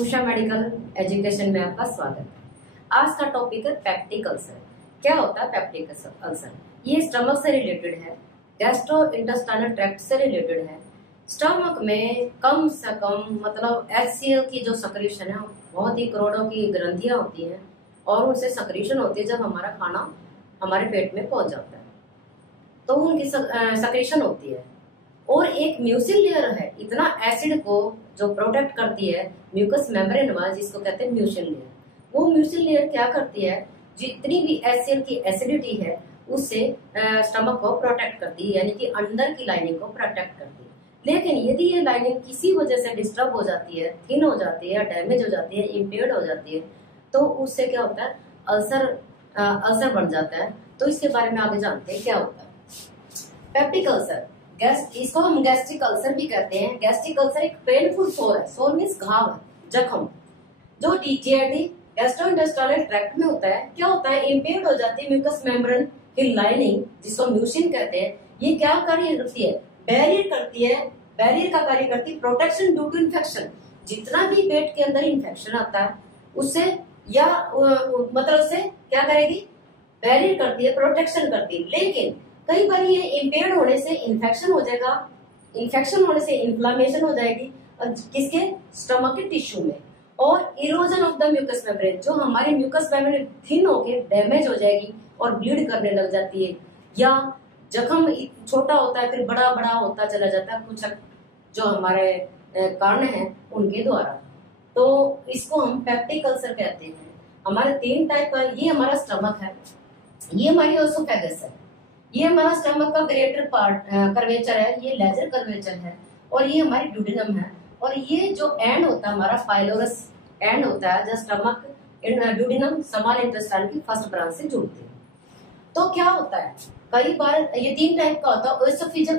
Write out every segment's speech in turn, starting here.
Usha medical education में आपका स्वागत है। आज का टॉपिक है पेप्टिक अल्सर। क्या होता है पेप्टिक अल्सर? ये स्टमक से रिलेटेड है, गैस्ट्रो इंटेस्टाइनल ट्रैक्ट से रिलेटेड है। स्टमक में कम से कम मतलब HCl की जो सक्रीशन है, बहुत ही करोड़ों की ग्रंथियां होती हैं और उनसे सक्रीशन होती है जब हमारा खाना हमारे पेट में पहुंच जाता है, तो उनकी सक्रीशन होती है। और एक म्यूसिल लेयर है, इतना एसिड को जो प्रोटेक्ट करती है, म्यूकस मेम्ब्रेन वाला जिसको कहते हैं म्यूसिल लेयर। वो म्यूसिल लेयर क्या करती है, जितनी भी HCl की एसिडिटी है उससे स्टमक को प्रोटेक्ट करती है, यानी कि अंदर की लाइनिंग को प्रोटेक्ट करती है। लेकिन यदि ये लाइनिंग किसी वजह से डिस्टर्ब हो जाती है, थिन हो जाती है, डैमेज हो जाती है, इम्पेयर्ड हो जाती है, तो उससे क्या होता है, अल्सर बन जाता है। तो इसके बारे में आगे जानते हैं क्या होता है पेप्टिक अल्सर। इसको हम गैस्ट्रिक अल्सर भी कहते हैं। गैस्ट्रिक अल्सर एक पेनफुल सोर है। सोर मीन्स घाव, जख्म, जो GIT गैस्ट्रोइंटेस्टाइनल ट्रैक्ट में होता है। क्या होता है, इम्पेयर्ड हो जाती है म्यूकस मेम्ब्रेन की लाइनिंग, जिसको म्यूसिन कहते हैं। ये क्या कार्य करती है, बैरियर करती है, बैरियर का कार्य करती है, प्रोटेक्शन ड्यू टू इन्फेक्शन। जितना भी पेट के अंदर इन्फेक्शन आता है उससे या मतलब से क्या करेगी, बैरियर करती है, प्रोटेक्शन करती है। लेकिन कई बार ये इम्पेयर्ड होने से इन्फेक्शन हो जाएगा, इन्फेक्शन होने से इन्फ्लामेशन हो जाएगी किसके, स्टमक के टिश्यू में। और erosion of the mucous membrane, जो हमारी म्यूकस मेम्ब्रेन थिन होके डैमेज हो जाएगी और ब्लीड करने लग जाती है, या जख्म छोटा होता है फिर बड़ा बड़ा होता चला जाता है कुछ जो हमारे कारण हैं उनके द्वारा। तो इसको हम पेप्टिक अल्सर कहते हैं। हमारे 3 टाइप का, ये हमारा स्टमक है, ये हमारी ओसोफेगस है, ये हमारा स्टमक का ग्रेटर पार्ट कर्वेचर है, ये लेजर कर्वेचर है, और ये हमारी ड्यूडेनम है। और ये जो एंड होता है हमारा पाइलोरस एंड होता है, जो स्टमक ड्यूडेनम स्मॉल इंटेस्टाइन की फर्स्ट ब्रांच से जुड़ते हैं। तो क्या होता है, कई बार ये 3 टाइप का होता है। ओएसोफेजियल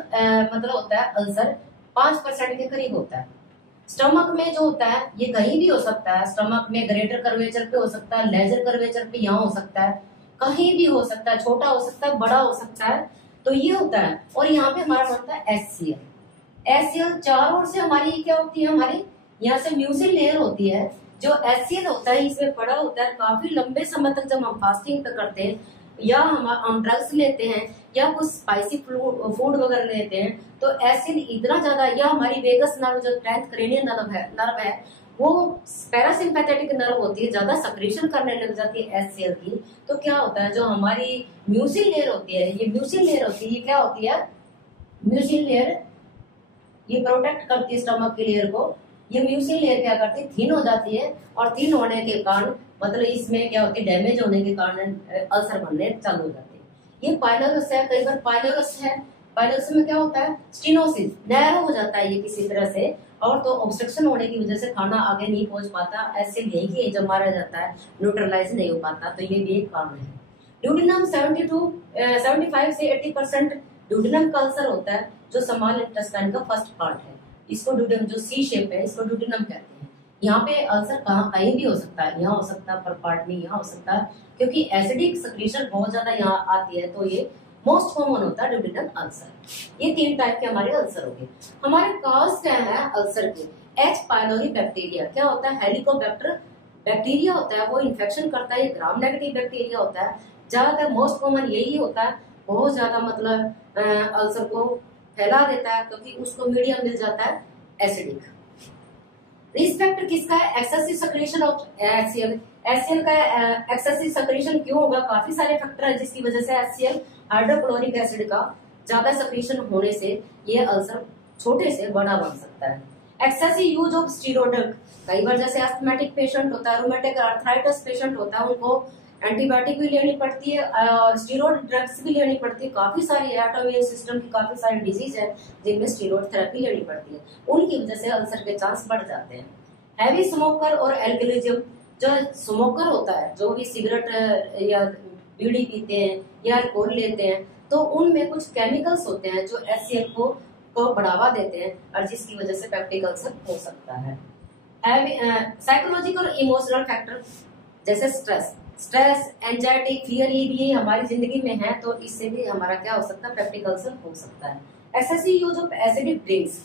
मतलब होता है अल्सर 5% के करीब होता है। स्टमक में जो होता है ये कहीं भी हो सकता है, स्टमक में ग्रेटर कर्वेचर पे हो सकता है, लेजर कर्वेचर पे यहाँ हो सकता है, कहीं भी हो सकता है, छोटा हो सकता है, बड़ा हो सकता है। तो ये होता है। और यहाँ पे हमारा बनता है HCl चारों ओर से हमारी क्या होती है, हमारी यहाँ से म्यूसिल लेयर होती है। जो HCl होता है इसमें पड़ा होता है काफी लंबे समय तक। जब हम फास्टिंग करते हैं या हम ड्रग्स लेते हैं या कुछ स्पाइसी फूड वगैरह लेते हैं, तो HCl इतना ज्यादा, या हमारी वेगस नर्व जो 10th क्रेनियल नर्व है वो पैरासिम्पैथेटिक नर्व होती है, ज्यादा सक्रीशन करने लग जाती है HCl की। तो क्या होता है, जो हमारी म्यूसिल लेयर होती है, ये म्यूसिल लेयर होती है, ये क्या होती है, म्यूसिल लेयर ये प्रोटेक्ट करती है स्टमक की लेयर को। ये म्यूसिल लेयर क्या करती है, थिन हो जाती है, और थिन होने के कारण मतलब इसमें क्या होती है, डैमेज होने के कारण अल्सर बनने चालू हो जाते हैं। ये पाइलोरस है, कई बार पाइलोरस है, पाइलोरस में क्या होता है, स्टेनोसिस, नैरो हो जाता है ये किसी तरह से, और तो ऑब्स्ट्रक्शन होने की वजह से खाना आगे नहीं पहुंच पाता, ऐसे यही की जब मारा जाता है, न्यूट्रलाइज नहीं हो पाता। तो ये भी एक कारण है। ड्यूडेनम 75 से 80% ड्यूडेनम का अल्सर होता है, जो स्मॉल इंटेस्टाइन का फर्स्ट पार्ट है। इसको ड्यूडेनम, जो C शेप है, इसको ड्यूडेनम कहते हैं। यहाँ पे अल्सर कहीं भी हो सकता है, यहाँ हो सकता है पर पार्ट में, यहाँ हो सकता है, क्योंकि एसिडिक सक्रीशन बहुत ज्यादा यहाँ आती है। तो ये मोस्ट कॉमन होता है ड्यूडेनल अल्सर। ये 3 टाइप के हमारे अल्सर हो गए। हमारे कॉज क्या है अल्सर के, H. Pylori bacteria. क्या होता है, हेलिकोबैक्टर बैक्टीरिया होता है, वो इन्फेक्शन करता है। ग्राम नेगेटिव बैक्टीरिया होता है, ज्यादातर मोस्ट कॉमन यही होता है। बहुत ज्यादा मतलब अल्सर को फैला देता है, क्योंकि उसको मीडियम मिल जाता है एसिडिक। रिस्क फैक्टर किसका है, एक्सेसिव सक्रीशन ऑफ HCl का एक्सेसिव सक्रीशन क्यों होगा, काफी सारे फैक्टर है जिसकी वजह से HCl हाइड्रोक्लोरिक एसिड का ज्यादा सक्रीशन होने से ये अल्सर छोटे से बड़ा बन सकता है। एक्सेसिव यूज ऑफ स्टीरॉयड, कई बार जैसे एस्थमेटिक पेशेंट होता है, रूमेटिक आर्थराइटिस पेशेंट होता है, उनको एंटीबायोटिक भी लेनी पड़ती है और स्टीरॉयड ड्रग्स भी लेनी पड़ती है। काफी सारी ऑटोइम्यून सिस्टम की काफी सारी डिजीज है जिनमें स्टीरॉयड थेरेपी लेनी पड़ती है, उनकी वजह से अल्सर के चांस बढ़ जाते हैं। हैवी स्मोकर और एल्कोहलिज्म, जो स्मोकर होता है, जो भी सिगरेट या बीड़ी पीते हैं या अल्कोहल लेते हैं, तो उनमें कुछ केमिकल्स होते हैं जो HCl को बढ़ावा देते हैं, और जिसकी वजह से पेप्टिक अल्सर हो सकता है। साइकोलॉजिकल और इमोशनल फैक्टर जैसे स्ट्रेस, एंजाइटी, फियर, ये भी हमारी जिंदगी में है, तो इससे भी हमारा क्या हो सकता है, पेप्टिक अल्सर हो सकता है। Excessive use of acidic drinks,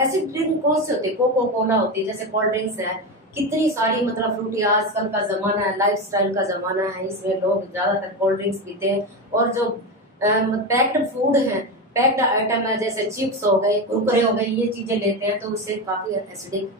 acid drink कौन से होते हैं, कोको कोला होती है, जैसे कोल्ड ड्रिंक्स है, कितनी सारी मतलब फ्रूटी, आजकल का जमाना है, लाइफस्टाइल का जमाना है, इसमें लोग ज्यादातर कोल्ड ड्रिंक्स पीते हैं। और जो पैक्ड फूड है, पैक्ड आइटम है, जैसे चिप्स हो गए, कुरकुरे हो गए, ये चीजें लेते हैं तो उससे काफी एसिडिक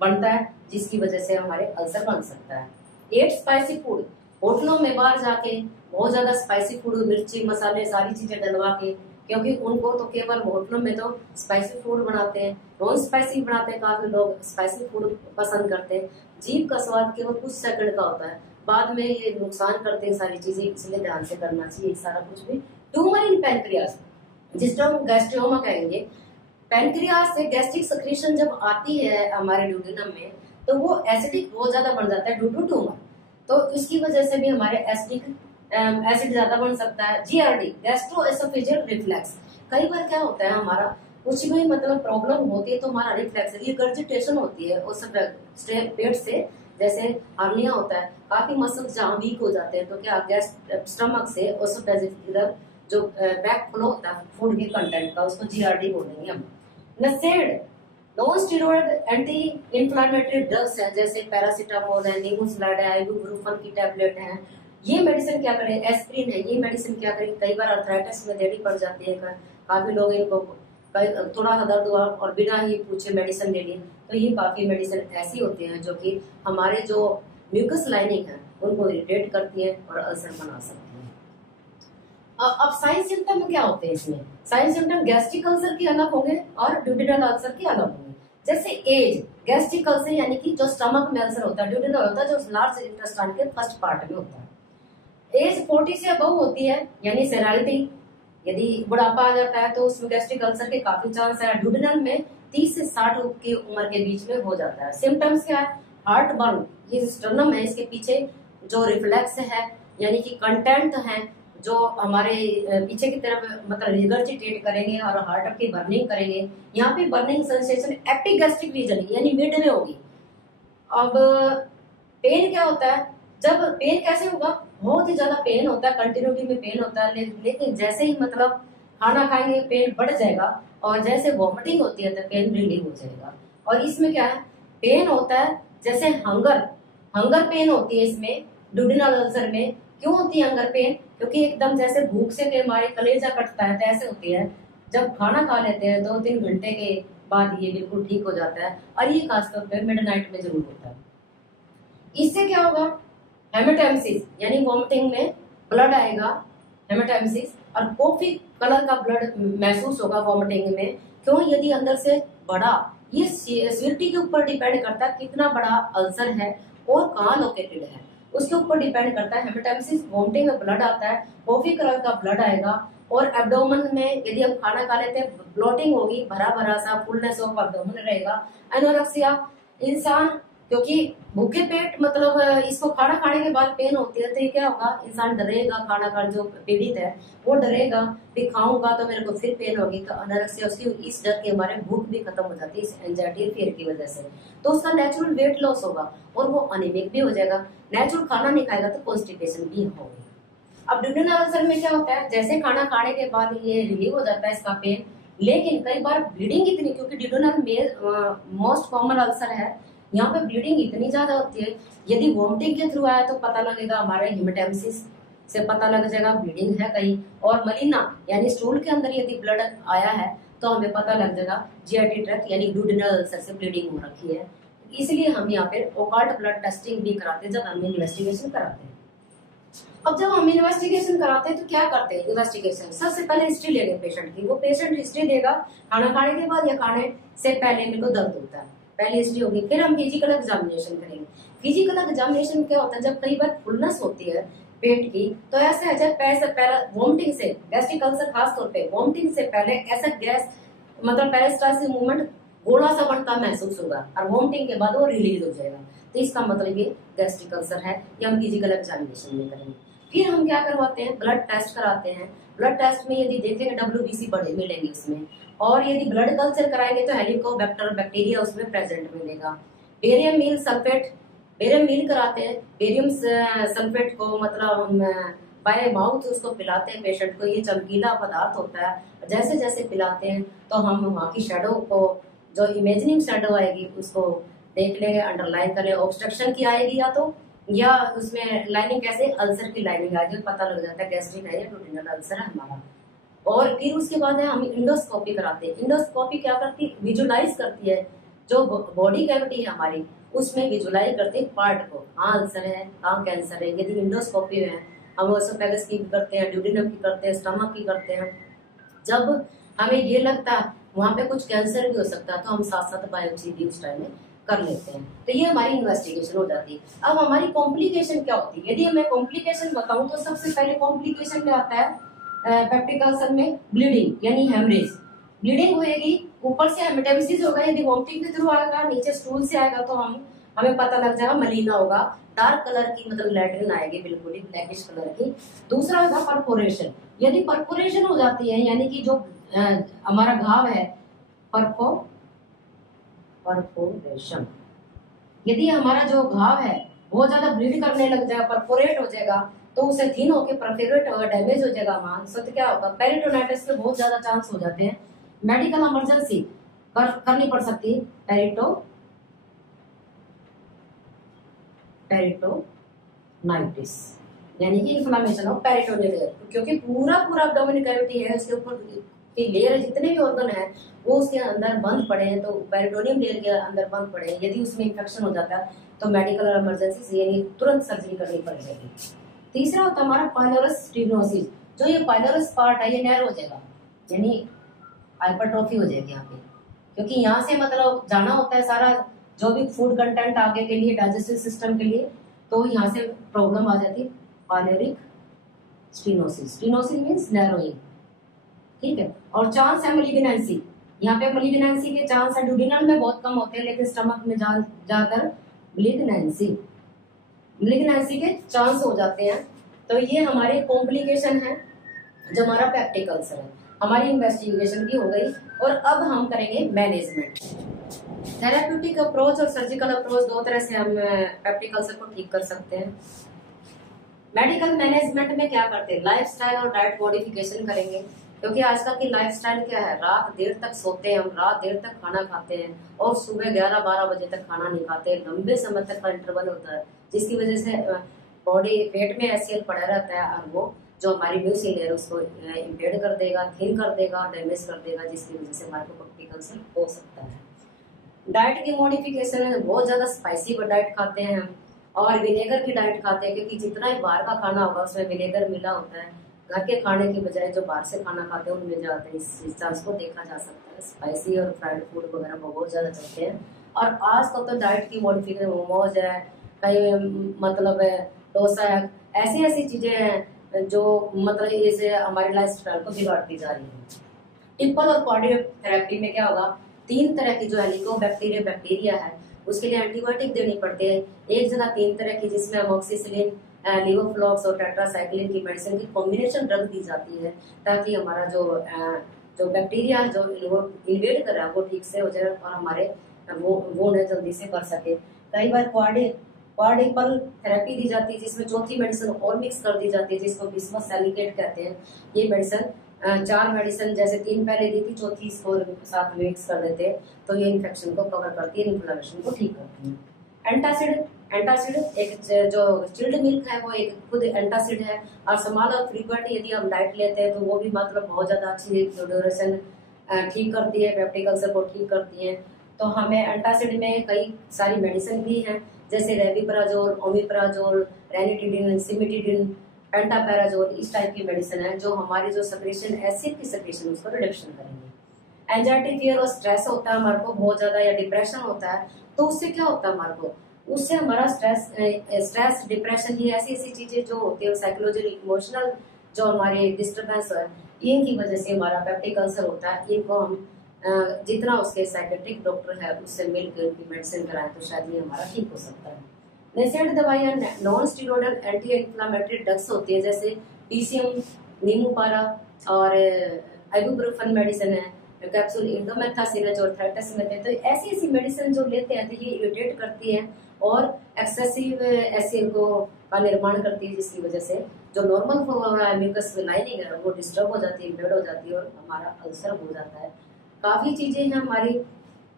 बनता है, जिसकी वजह से हमारे अल्सर बन सकता है। एट स्पाइसी फूड, होटलों में बाहर जाके बहुत ज्यादा स्पाइसी फूड, मिर्ची मसाले सारी चीजें डलवा के, क्योंकि उनको तो केवल होटलों में तो स्पाइसी फूड बनाते हैं, नॉन स्पाइसी बनाते हैं, काफी लोग स्पाइसी फूड पसंद करते हैं। जीभ का स्वाद केवल कुछ सेकंड का होता है, बाद में ये नुकसान करते हैं सारी चीजें, इसलिए ध्यान से करना चाहिए सारा कुछ भी। ट्यूमर इन पैनक्रियाज, जिसको हम गैस्ट्रोमा कहेंगे, पैनक्रियाज से गैस्ट्रिक सेक्रेशन जब आती है हमारे ड्यूडेनम में, तो वो एसिडिक बहुत ज्यादा बन जाता है ड्यू टू ट्यूमर। तो इसकी वजह से भी हमारे एसिड ज्यादा बन सकता है। जीआरडी, गैस्ट्रोएसोफेजियल रिफ्लक्स, कई बार क्या होता है हमारा कुछ भी मतलब प्रॉब्लम होती है तो हमारा रिफ्लक्स, रिगर्जिटेशन होती है उस पेट से, जैसे हर्निया होता है, काफी मसल्स जहाँ वीक हो जाते हैं, तो क्या गैस स्टमक से इधर जो बैक फ्लो होता है फूड के कंटेंट का, उसको जीआरडी बोलेंगे हम। NSAID, non steroid anti inflammatory drugs है, जैसे पैरासीटामोल है, निमोसिलाइड है, आइबुप्रोफेन की टैबलेट है। ये मेडिसिन क्या करें, एस्प्रिन है, ये मेडिसिन क्या करें, कई बार अर्थराइटिस में देनी पड़ जाती है, काफी लोग इनको थोड़ा सा दर्द हुआ और बिना ही पूछे मेडिसिन ले ली, तो ये काफी मेडिसिन ऐसी होती हैं जो कि हमारे जो म्यूकस लाइनिंग है उनको इरिटेट करती है और अल्सर बना सकती है। अब साइन सिम्टम क्या होते हैं इसमें, साइन सिम्टम गैस्ट्रिक अल्सर के अलग होंगे और ड्यूडेनल अल्सर के अलग होंगे। जैसे एज, गैस्ट्रिक अल्सर यानी कि जो स्टमक में अल्सर होता है, ड्यूडेनल होता है जो लार्ज इंटेस्टाइन के फर्स्ट पार्ट में होता है। एज 40 से अबव होती है, यानी सेनालिटी, यदि बुढ़ापा आ जाता है तो उसमें गैस्ट्रिक अल्सर के काफी चांस है। ड्यूडेनल में 30 से 60 की उम्र के बीच में हो जाता है। सिम्टम्स क्या है, हार्ट बर्न, ये स्टर्नम है, इसके पीछे जो रिफ्लेक्स है यानी कि कंटेंट है जो हमारे पीछे की तरफ मतलब रिगर्जिटेट करेंगे और हार्ट की बर्निंग करेंगे। यहाँ पे बर्निंग सेंसेशन एपिगैस्ट्रिक रीजन यानी मिड में होगी। अब पेन क्या होता है, जब पेन कैसे होगा, बहुत ही ज्यादा पेन होता है, कंटिन्यूटी में पेन होता है, लेकिन जैसे ही मतलब खाना खाएंगे पेन बढ़ जाएगा और जैसे वॉमिटिंग होती है तो पेन रिलीव हो जाएगा। और इसमें क्या है, पेन होता है जैसे हंगर पेन होती है इसमें ड्यूडेनल अल्सर में। क्यों होती है हंगर पेन, क्योंकि एकदम जैसे भूख से के हमारे कलेजा कटता है तो ऐसे होती है। जब खाना खा लेते हैं 2-3 घंटे के बाद ये बिल्कुल ठीक हो जाता है, और ये खासतौर पर मिडनाइट में जरूर होता है। इससे क्या होगा, हेमेटेम्सिस यानी वॉमिटिंग में ब्लड आएगा, हेमेटेम्सिस, और कॉफी कलर का ब्लड महसूस होगा वॉमिटिंग में। क्यों, यदि अंदर से बड़ा, ये सीवियरिटी के ऊपर डिपेंड करता है कितना बड़ा अल्सर है और कहाँ लोकेटेड है, उसके ऊपर डिपेंड करता है। हेमेटेम्सिस, वॉमिटिंग में ब्लड आता है, कॉफी कलर का ब्लड आएगा, और एब्डोमेन में यदि हम खाना खा लेते हैं ब्लोटिंग होगी, भरा भरा सा फुलनेस ऑफ एब्डोमेन रहेगा। एनोरेक्सिया, इंसान क्योंकि भूखे पेट मतलब इसको खाना खाने के बाद पेन होती है, तो ये क्या होगा, इंसान डरेगा, खाना खा जो पीड़ित है वो डरेगा कि खाऊंगा तो मेरे को फिर पेन होगी, तो एनोरेक्सिया उसकी इस डर के हमारे भूख भी खत्म हो जाती है इस एंजाइटी फियर की वजह से। तो उसका नेचुरल वेट लॉस होगा और वो अनिमिक भी हो जाएगा। नेचुरल खाना नहीं खाएगा तो कॉन्स्टिपेशन भी होगी। अब ड्यूडेनल अल्सर में क्या होता है, जैसे खाना खाने के बाद ये रिलीव हो जाता है इसका पेन, लेकिन कई बार ब्लीडिंग इतनी, क्योंकि ड्यूडेनल में मोस्ट कॉमन अल्सर है, यहाँ पे ब्लीडिंग इतनी ज्यादा होती है, यदि वॉमिटिंग के थ्रू आया तो पता लगेगा, हमारे हेमेटेम्सिस से पता लग जाएगा ब्लीडिंग है कहीं, और मलिना यानी स्टूल के अंदर यदि ब्लड आया है तो हमें पता लग जाएगा जीआईटी ट्रैक्ट यानी ड्यूडेनल अल्सर से ब्लीडिंग हो रखी है। इसलिए हम यहाँ पे ओकल्ट ब्लड टेस्टिंग भी कराते हैं जब हम इन्वेस्टिगेशन कराते हैं। अब जब हम इन्वेस्टिगेशन कराते हैं तो क्या करते हैं, इन्वेस्टिगेशन सबसे पहले हिस्ट्री लेंगे पेशेंट की, वो पेशेंट हिस्ट्री देगा खाना खाने के बाद या खाने से पहले मेरे को दर्द होता है, पहली हिस्ट्री होगी। फिर हम फिजिकल एग्जामिनेशन करेंगे। फिजिकल एग्जामिनेशन क्या होता है, जब कई बार फुलनेस होती है पेट की, तो ऐसा है जब पहले वॉमिटिंग से, गैस्ट्रिक अल्सर खास तौर पे वॉमिटिंग से पहले ऐसा गैस मतलब पेरिस्टाल्सिस मूवमेंट गोला सा बनता महसूस होगा और वॉमिटिंग के बाद वो रिलीज हो जाएगा, तो इसका मतलब ये गैस्ट्रिक अल्सर है। ये हम फिजिकल एग्जामिनेशन में करेंगे। फिर हम क्या करवाते हैं, ब्लड टेस्ट कराते हैं। ब्लड टेस्ट में यदि देखेंगे WBC बड़े मिलेंगे उसमें, और यदि ब्लड कल्चर कराएंगे तो हेलिकोबैक्टर बैक्टीरिया उसमें प्रेजेंट मिलेगा। Barium meal sulphate, barium meal कराते हैं, बेरियम सल्फेट को मतलब हम बाय माउथ उसको पिलाते हैं पेशेंट को। ये चमकीला पदार्थ होता है, जैसे जैसे पिलाते हैं तो हम वहाँ की शेडो को, जो इमेजिनिंग शेडो आएगी उसको देख लेंगे, अंडरलाइन कर लेंगे। ऑब्स्ट्रक्शन की आएगी या उसमें लाइनिंग कैसे, अल्सर की लाइनिंग आएगी, पता लग जाता है गैस्ट्रिक है या डुodenal अल्सर है हमारा। और फिर उसके बाद है हम इंडोस्कोपी कराते हैं। इंडोस्कोपी क्या करती है, विजुलाइज करती है जो बॉडी कैविटी है हमारी, उसमें विजुलाइज करते हैं पार्ट को, कहाँ अल्सर है, कहाँ कैंसर है। यदि इंडोस्कोपी में हम ओसोफेगस की करते हैं, ड्यूडेनम की करते हैं, स्टमक की करते हैं, जब हमें ये लगता है वहां पे कुछ कैंसर भी हो सकता है तो हम साथ साथ बायोप्सी भी उस टाइम में कर लेते हैं। तो ये हमारी इन्वेस्टिगेशन हो जाती है। अब हमारी कॉम्प्लिकेशन क्या होती है, यदि मैं कॉम्प्लिकेशन बताऊं तो सबसे पहले कॉम्प्लिकेशन में आता है पेप्टिक अल्सर में ब्लीडिंग यानी हेमरेज। ब्लीडिंग होएगी, ऊपर से हेमेटेमसिस होगा, यदि वॉमिटिंग के थ्रू आएगा, नीचे स्टूल से आएगा तो हमें पता लग जाएगा मलीना होगा, डार्क कलर की मतलब लैट्रिन आएगी, बिल्कुल ही ब्लैकिश कलर की। दूसरा होगा परफोरेशन। यदि परफोरेशन हो जाती है यानी कि जो हमारा घाव है, परफोरेशन, यदि हमारा जो घाव है बहुत ज्यादा ब्लीड करने लग जाएगा, परफोरेट हो जाएगा, तो उसे थिन होकर परफोरेट होगा, डैमेज हो जाएगा मांस, तो क्या होगा, पेरिटोनाइटिस के बहुत ज्यादा चांस हो जाते हैं। मेडिकल इमरजेंसी करनी पड़ सकती है, पेरिटोनाइटिस यानी कि इन्फ्लेमेशन ऑफ पेरिटोनियल लेयर, क्योंकि पूरा अब्डोमिनल कैविटी है, उसके ऊपर की लेयर जितने भी ऑर्गन है वो उसके अंदर बंद पड़े हैं, तो पेरिटोनियम लेयर के अंदर बंद पड़े हैं। यदि उसमें इंफेक्शन हो जाता है तो मेडिकल इमरजेंसी यानी तुरंत सर्जरी करनी पड़ेगी। तीसरा होता है हमारा पाइलोरस स्टेनोसिस। जो ये पाइलोरस पार्ट है ये नैरो हो जाएगा यानी हाइपरट्रोफी हो जाएगी यहाँ पे, क्योंकि यहाँ से मतलब जाना होता है सारा जो भी फूड कंटेंट आगे के लिए डाइजेस्टिव सिस्टम के लिए, तो यहाँ से प्रॉब्लम आ जाती है pyloric stenosis. Stenosis means narrowing, ठीक है। और चांस है मलिग्नेंसी, यहाँ पे मलिग्नेंसी के चांस है, ड्यूडेनल में बहुत कम होते हैं लेकिन स्टमक में ज्यादातर मलिग्नेंसी के चांस हो जाते हैं। तो ये हमारे कॉम्प्लिकेशन है जो हमारा पेप्टिक अल्सर है। हमारी इन्वेस्टिगेशन भी हो गई और अब हम करेंगे मैनेजमेंट। थेराप्यूटिक अप्रोच और सर्जिकल अप्रोच, दो तरह से हम पेप्टिक अल्सर को ठीक कर सकते हैं। मेडिकल मैनेजमेंट में क्या करते हैं, लाइफस्टाइल और डाइट मॉडिफिकेशन करेंगे, क्योंकि आजकल की लाइफस्टाइल क्या है, रात देर तक सोते हैं हम, रात देर तक खाना खाते हैं और सुबह 11-12 बजे तक खाना नहीं खाते, लंबे समय तक का इंटरवल होता है, जिसकी वजह से बॉडी पेट में एसिड पड़ा रहता है और वो जो हमारी म्यूसिन है उसको इम्पेड कर देगा, थिन कर देगा, डैमेज कर देगा, जिसकी वजह से हमारे को पेप्टिक अल्सर हो सकता है। डाइट की मॉडिफिकेशन है, बहुत ज्यादा स्पाइसी डाइट खाते हैं हम और विनेगर की डाइट खाते हैं, क्योंकि जितना ही बाहर का खाना होगा उसमें विनेगर मिला होता है। घर के खाने की बजाय जो बाहर से खाना खाते हैं उनमें ज्यादा इस चांस को देखा जा सकता है। स्पाइसी और फ्राइड फूड वगैरह बहुत ज्यादा चलते हैं। और आजकल तो डाइट की मॉडिफिकेशन, मोमोज है, कई मतलब डोसा है, ऐसी चीजें हैं जो मतलब इसे हमारी लाइफ स्टाइल को बिगाड़ती जा रही है। टिम्पल और कार्डियक थेरेपी में क्या होगा, 3 तरह की जो हेलिकोबैक्टीरिया है उसके लिए एंटीबायोटिक देनी पड़ती है। एक जगह 3 तरह की, जिसमें अमोक्सिसिलिन, लिवोफ्लॉक्स और टेट्रासाइक्लिन की मेडिसिन की कॉम्बिनेशन ड्रग दी जाती है, ताकि हमारा जो बैक्टीरिया जो इन्वेड कर रहा है वो ठीक से हो जाए और हमारे वो जल्दी से कर सके। कई बार क्वाड्रिपल थेरेपी दी जाती है, जिसमें चौथी मेडिसिन और मिक्स कर दी जाती है, जिसको बिस्मस सैलिकेट कहते हैं। ये मेडिसिन 4 मेडिसिन जैसे 3 पहले दी थी, चौथी इसको साथ मिक्स कर देते हैं, तो ये इन्फेक्शन को कवर करती है, इन्फ्लेमेशन को ठीक करती है। एंटासिड एक जो चिल्ड मिल्क है वो एक खुद एंटासिड है, और स्मॉल और फ्रीक्वेंट यदि हम डाइट लेते हैं तो वो भी मतलब बहुत ज्यादा अच्छी ड्यूरेशन ठीक करती है, पेप्टिक अल्सर को ठीक करती है। तो हमें एंटासिड में कई सारी मेडिसिन भी हैं, जैसे रेविप्राजोल, ओमिप्राजोल, रेनिटिडिन, सिमिटिडिन, पेंटापैराजोल, इस टाइप की मेडिसिन है जो हमारी जो सेक्रेशन, एसिड की सेक्रेशन उसको रिडक्शन करेंगे। एंजाइटी, फियर और स्ट्रेस होता है हमारे को बहुत ज्यादा, या डिप्रेशन होता है, तो उससे क्या होता है हमारे को, उससे हमारा स्ट्रेस डिप्रेशन, ये ऐसी चीजें जो होती है साइकोलॉजिकल इमोशनल जो हमारे डिस्टर्बेंस है, इनकी वजह से हमारा पेप्टिक अल्सर होता है। इनको हम जितना उसके साइकेट्रिक डॉक्टर है उससे मिलकर उनकी मेडिसिन कराएं तो शायद ये हमारा ठीक हो सकता है। नेसेंट दवाइयां non steroidal anti inflammatory drugs होती है, जैसे पीसीएम, नीमोपारा और आइबुप्रोफेन मेडिसिन है, कैप्सूल इंडोमेथासिलेज और थैलेसेमेथिल। तो ऐसी मेडिसिन जो लेते हैं तो ये इरिटेट करती है और एक्सेसिव एसिड का निर्माण करती है, जिसकी वजह से जो नॉर्मल फ्लो हो रहा है म्यूकस लाइनिंग है वो डिस्टर्ब हो जाती है, इम्पेड हो जाती है और हमारा अल्सर हो जाता है। काफी चीजें हैं हमारी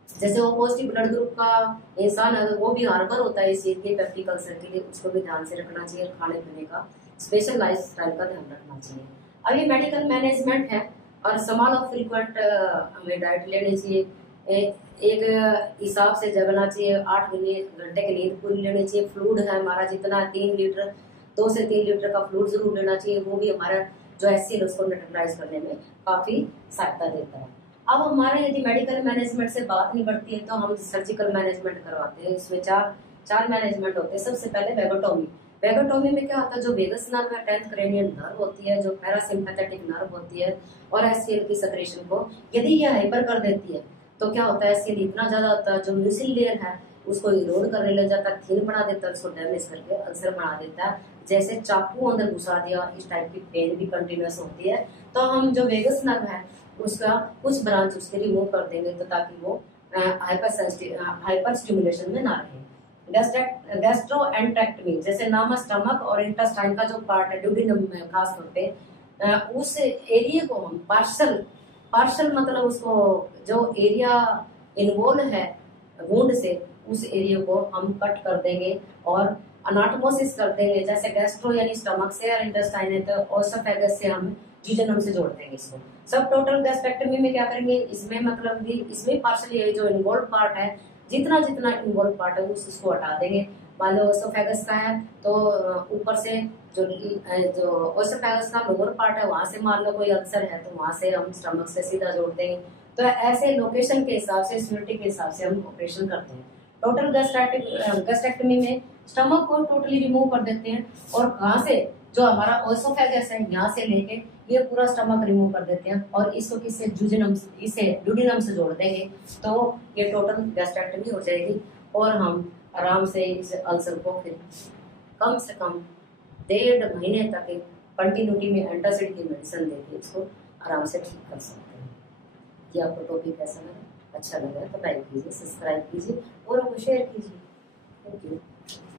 जैसे वो पॉजिटिव ब्लड ग्रुप का इंसान अगर वो भी हार्बर होता है इस चीज के पेप्टिक अल्सर के लिए, उसको भी ध्यान से रखना चाहिए। खाने पीने का स्पेशल लाइफ स्टाइल का ध्यान रखना चाहिए। अब ये मेडिकल मैनेजमेंट है और समाल ऑफ फ्रीक्वेंट हमें डाइट लेनी चाहिए। एक हिसाब से जगना चाहिए, 8 घंटे की नींद पूरी लेनी चाहिए। फ्लूइड है हमारा जितना 3 लीटर 2 से 3 लीटर का फ्लूइड जरूर लेना चाहिए, वो भी हमारा जो HCl उसको मेटाबॉलाइज करने में काफी सहायता देता है। अब हमारे यदि मेडिकल मैनेजमेंट से बात नहीं बढ़ती है तो हम सर्जिकल मैनेजमेंट करवाते हैं। इसमें चार मैनेजमेंट होते हैं। सबसे पहले वेगोटोमी। वेगोटोमी में क्या होता है, जो वेगस नर्व है, 10th क्रेनियल नर्व होती है, जो पैरासिम्पैथेटिक नर्व होती है, और HCl की सेक्रेशन को यदि यह हाइपर कर देती है तो क्या होता है, HCl इतना ज्यादा होता है जो म्यूसिल लेयर है उसको इरोड करने लग जाता है, थिन बना देता है, उसको डैमेज करके अल्सर बना देता है। जैसे चाकू अंदर घुसा दिया, इस टाइप की पेन भी कंटिन्यूस होती है। तो हम जो वेगस नर्व है उसका कुछ ब्रांच उसके रिमूव कर देंगे तो ताकि वो हाइपर स्टिमुलेशन में ना रहे। गैस्ट्रोएंटेरेक्टमी, जैसे नाम स्टमक और इंटेस्टाइन का जो पार्ट है ड्यूडेनम में खास तौर पे, उस एरिया को हम पार्शल मतलब उसको जो एरिया इन्वॉल्व है वुंड से, उस एरिया को हम कट कर देंगे और अनाटोमोसिस कर देंगे। जैसे गैस्ट्रो यानी स्टमक से, और इंटेस्टाइन है तो ओसोफेगस से हम जीजनम से जोड़ देंगे इसको। सब टोटल गैस्ट्रेक्टमी में क्या करेंगे, इसमें मतलब भी इसमें पार्शली जो इन्वॉल्व पार्ट है, जितना जितना इन्वॉल्व पार्ट है उसको हटा देंगे। मान लो ओसोफेगस का है तो ऊपर से जो ओसोफेगस का लोअर पार्ट है वहां से मान लो कोई अल्सर है तो वहां से हम स्टमक से सीधा जोड़ देंगे। तो ऐसे लोकेशन के हिसाब से, सिवियरिटी के हिसाब से हम ऑपरेशन करते हैं। टोटल गैस्ट्रेक्टमी में स्टमक को टोटली रिमूव कर देते हैं और कहाँ से जो हमारा ओसोफेगस है यहाँ से लेके ये पूरा स्टमक रिमूव कर देते हैं और इसको किससे ड्यूडेनम से जोड़ देंगे तो ये टोटल गैस्ट्रेक्टमी हो जाएगी। और हम आराम से इस अल्सर को फिर कम से कम 1.5 महीने तक कंटिन्यूटी में एंटासिड की मेडिसिन देके इसको आराम से ठीक कर सकते हैं। ये आपको टॉपिक कैसा लगा? अच्छा लगा तो लाइक कीजिए, सब्सक्राइब कीजिए और शेयर कीजिए। Thank you.